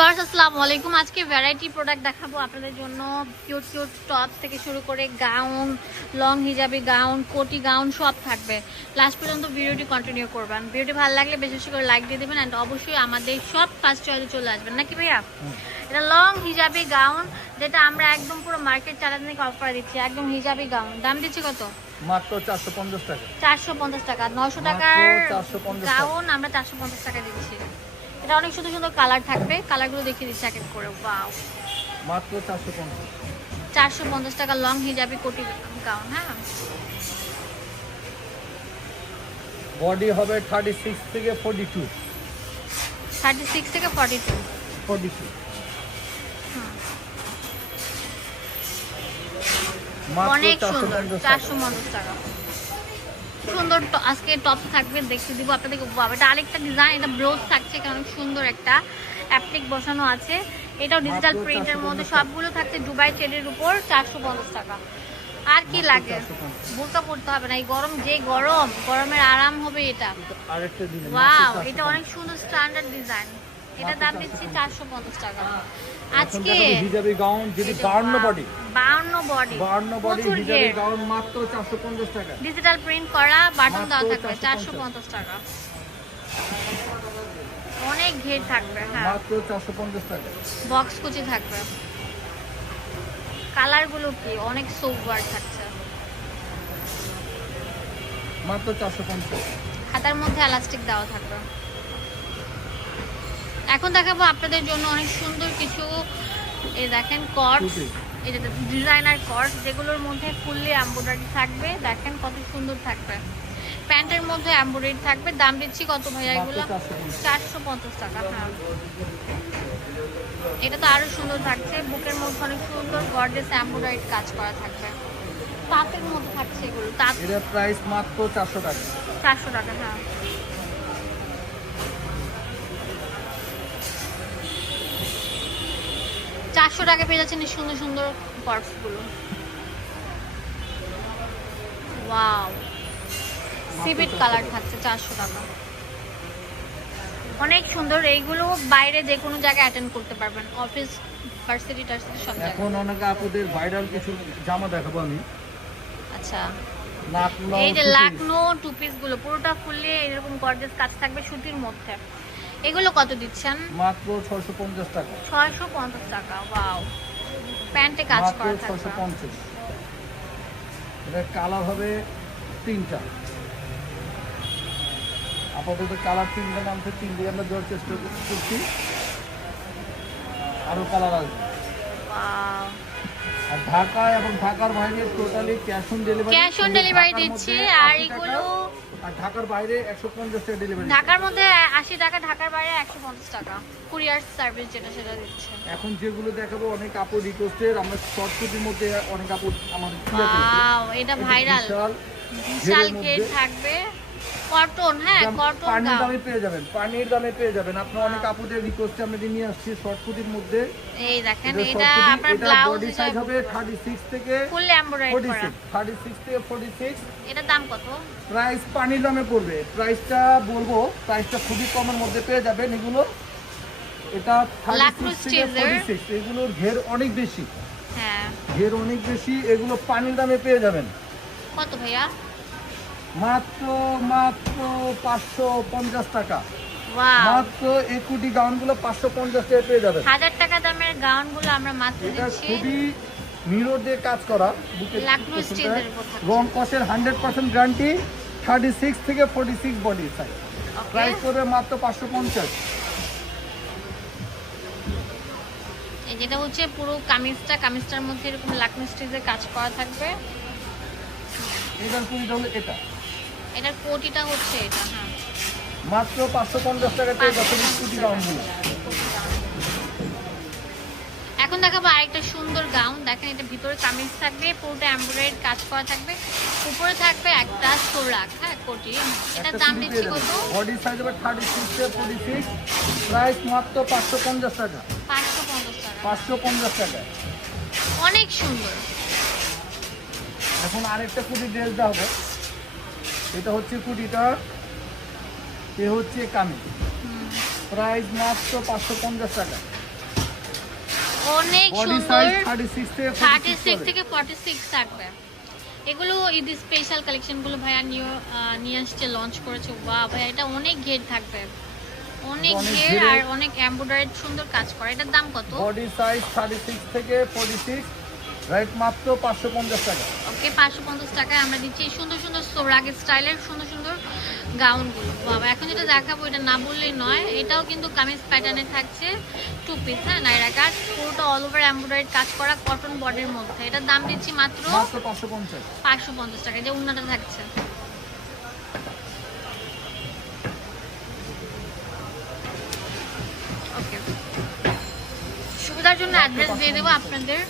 Viewers আসসালামু আলাইকুম। আজকে ভ্যারাইটি প্রোডাক্ট দেখাবো আপনাদের জন্য। কিউট কিউট টপ থেকে শুরু করে গাউন লং হিজাবি গাউন কোটি গাউন সব থাকবে। লাস্ট পর্যন্ত ভিডিওটি কন্টিনিউ করবেন। ভিডিওটি ভালো লাগলে বেশি বেশি করে লাইক দিয়ে দেবেন অ্যান্ড অবশ্যই আমাদের সব ফার্স্ট চয়েসে চলে আসবেন নাকি ভাইয়া? এটা লং হিজাবি গাউন যেটা আমরা একদম পুরো মার্কেট চালাতে থেকে অফার দিচ্ছি। একদম হিজাবি গাউন দাম দিচ্ছি কত? মাত্র চারশো পঞ্চাশ টাকা। চারশো পঞ্চাশ টাকা। নশো টাকার গাউন আমরা চারশো পঞ্চাশ টাকা দিচ্ছি। এটা অনেক সুন্দর সুন্দর কালার থাকবে। কালারগুলো দেখিয়ে দিচ্ছি এক এক করে। বাও মাত্র চারশো পঞ্চাশ। চারশো পঞ্চাশ টাকা লং হিজাবি কোটি গাউন হ্যাঁ? বডি হবে থার্টি সিক্স থেকে ফোর্টি টু থার্টি সিক্স থেকে ফর্টি টু ফোর্টি টু অনেক সুন্দর। চারশো পঞ্চাশ টাকা। সুন্দর আজকে টপ থাকবে দেখতে দিব আপনাদেরকে। বাবা এটা আরেকটা ডিজাইন এটা ব্লাউজ থাকছে অনেক সুন্দর একটা অ্যাপ্লিক বসানো আছে। এটাও ডিজিটাল প্রিন্টের মধ্যে সবগুলো থাকছে দুবাই চেডের উপর চারশো পঞ্চাশ টাকা। আর কি লাগে? 450 বোরকা পড়তে হবে না এই গরম যে গরম গরমের আরাম হবে এটা। ওয়াও এটা অনেক সুন্দর স্ট্যান্ডার্ড ডিজাইন এটা দাম দিচ্ছি চারশো পঞ্চাশ টাকা। আজকে হিজাবি গাউন যদি বাউন্ন বডি বাউন্ন বডি বাউন্ন বডি হিজাবি গাউন মাত্র চারশো পঞ্চাশ টাকা। ডিজিটাল প্রিন্ট করা বাটন মাত্র থাকবে 450 টাকা। অনেক ঘের থাকবে হ্যাঁ। মাত্র চারশো পঞ্চাশ টাকা। বক্স কুচি থাকবে। কালারগুলো কি? অনেক সোবার থাকছে। মাত্র চারশো পঞ্চাশ। খাতার মধ্যে এলাস্টিক দেওয়া থাকবে। এখন দেখাবো আপনাদের জন্য অনেক সুন্দর কিছু এই দেখেন Two এটা ডিজাইনার কর্ডস যেগুলোর মধ্যে ফুললি এমব্রয়ডারি থাকবে। দেখেন কত সুন্দর থাকবে। প্যান্টের মধ্যে এমব্রয়ডারি থাকবে। দাম দিচ্ছি কত ভাইয়া এগুলো? চারশো পঞ্চাশ। টাকা হ্যাঁ। এটা তো আরও সুন্দর থাকছে। বুকের মধ্যে অনেক সুন্দর গর্ডেস এমব্রয়ডারি কাজ করা থাকবে। তাঁতের মধ্যে থাকছে এগুলো। তাঁত এটার প্রাইস মাত্র চারশো টাকা। চারশো টাকা হ্যাঁ। চারশো টাকা পেয়ে যাচ্ছেন এই সুন্দর সুন্দর ওয়াও সিভিট কালার থাকছে চারশো টাকা। অনেক সুন্দর এইগুলো বাইরে যে কোনো জায়গায় অ্যাটেন্ড করতে পারবেন। অফিস ভার্সিটি টার্সিটি সব এখন অনেকে আপুদের ভাইরাল কিছু জামা দেখাবো আমি। আচ্ছা। এই যে লাকনো টু পিসগুলো পুরোটা ফুললে এরকম গর্জেস কাজ থাকবে সুতির মধ্যে। এগুলো কত দিচ্ছেন? মাত্র ছয়শো পঞ্চাশ টাকা। ছয়শো পঞ্চাশ টাকা ওয়াও। প্যান্টে কাজ করা থাকবে। পঞ্চাশ। এটার কালার হবে তিনটা। আপাতত কালার তিনটা নামছে তিনটে আমরা দেওয়ার চেষ্টা করছি। আরও কালার আসবে. আর ঢাকা এবং ঢাকার বাইরে totally cash on delivery Cash on delivery দিচ্ছি, আর এগুলো- আর ঢাকার বাইরে একশো পঞ্চাশ টাকা ডেলিভারি ঢাকার মধ্যে আশি টাকা ঢাকার বাইরে একশো পঞ্চাশ টাকা। কুরিয়ার সার্ভিস যেটা সেটা দিচ্ছে। এখন যেগুলো দেখাবো অনেক কাপড় রিকোয়েস্টের আমরা শর্ট কুটির মধ্যে অনেক কাপড় আমাদের ওয়াও এটা ভাইরাল বিশাল ঘের থাকবে। কটন হ্যাঁ কটন পানির দামে পেয়ে যাবেন পানির দামে পেয়ে যাবেন। অনেক কাপড়ের রিকোয়েস্টে আমরা নিয়ে আসছি শর্ট কুটির মধ্যে এই দেখেন এটা এটা আপনার ব্লাউজ সাইজ হবে থার্টি সিক্স থেকে ফুল এমব্রয়ডারি ফোর্টি করা। সিক্স থার্টি সিক্স থেকে ফোর্টি সিক্স এটার দাম কত? প্রাইস পানির দামে পড়বে। প্রাইসটা বলব প্রাইসটা খুবই কমের মধ্যে পেয়ে যাবেন এগুলো। এটা থার্টি Lacro সিক্স থেকে stitches-এর। ফোর্টি সিক্স এগুলোর ঘের অনেক বেশি। হ্যাঁ। ঘের অনেক বেশি এগুলো পানির দামে পেয়ে যাবেন। কত ভাইয়া? মাত্র মাত্র পাঁচশো পঞ্চাশ টাকা। মাত্র এই কুটি গাউনগুলো পাঁচশো পঞ্চাশ টাকা পেয়ে যাবেন। হাজার টাকা দামের গাউনগুলো আমরা মাত্র এটা খুবই মিরর দিয়ে কাজ করা বুকের লাকনো পেছনটায়। স্টিচের উপর থাকছে। রং কষের hundred percent guarantee thirty six থেকে forty six body size price পড়বে মাত্র পাঁচশো পঞ্চাশ। যেটা হচ্ছে পুরো কামিজটা কামিজটার মধ্যে এরকম লাকনো স্টিচের কাজ করা থাকবে। এটার হলো এটা। এটার কোটিটা হচ্ছে এটা হ্যাঁ। মাত্র পাঁচশো পঞ্চাশ টাকা পেয়ে যাচ্ছে কুটি গাউনগুলো এখন দেখাবো আরেকটা সুন্দর গাউন। দেখেন এটা ভিতরে কামিজ থাকবে পুরোটা এমব্রয়ডারি কাজ করা থাকবে। উপরে থাকবে একটা সোরাক হ্যাঁ কোটি। এটা দাম দিচ্ছি কত? বডি সাইজ হবে থার্টি সিক্স থেকে ফোর্টি সিক্স প্রাইস মাত্র পাঁচশো পঞ্চাশ টাকা। পাঁচশো পঞ্চাশ টাকা। পাঁচশো পঞ্চাশ টাকা। অনেক সুন্দর। এখন আরেকটা কুটি ড্রেস দেওয়া হবে। এটা হচ্ছে কুটিটা এ হচ্ছে কামি। প্রাইস মাত্র পাঁচশো পঞ্চাশ টাকা। অনেক সুন্দর। থেকে 46 সিক্স করে। থেকে ফর্টি সিক্স থাকবে। এগুলো ঈদ স্পেশাল কালেকশনগুলো ভাইয়া নিয়ে নিয়ে আসছে লঞ্চ করেছে। বা ভাইয়া এটা অনেক ঘের থাকবে। অনেক ঘের আর অনেক এমব্রয়ডারি সুন্দর কাজ করে। এটার দাম কত? বডি সাইজ থেকে রাইট মাত্র পাঁচশো পঞ্চাশ টাকা। ওকে পাঁচশো পঞ্চাশ টাকায় আমরা দিচ্ছি সুন্দর সুন্দর সোরাগের স্টাইলের সুন্দর সুন্দর গাউনগুলো। বাবা এখন যেটা দেখাবো এটা না বললেই নয় এটাও কিন্তু কামিজ প্যাটার্নে থাকছে টু পিস হ্যাঁ নাইরা কাজ পুরোটা অল ওভার এমব্রয়ডারি কাজ করা কটন বডির মধ্যে। এটার দাম দিচ্ছি মাত্র মাত্র পাঁচশো পঞ্চাশ। পাঁচশো পঞ্চাশ টাকা যে উন্নাটা থাকছে। ওকে। সুবিধার জন্য অ্যাড্রেস দিয়ে দেবো আপনাদের।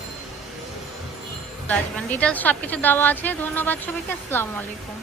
আসবেন। ডিটেলস সব কিছু দেওয়া আছে। ধন্যবাদ সবাইকে। আসসালামু আলাইকুম।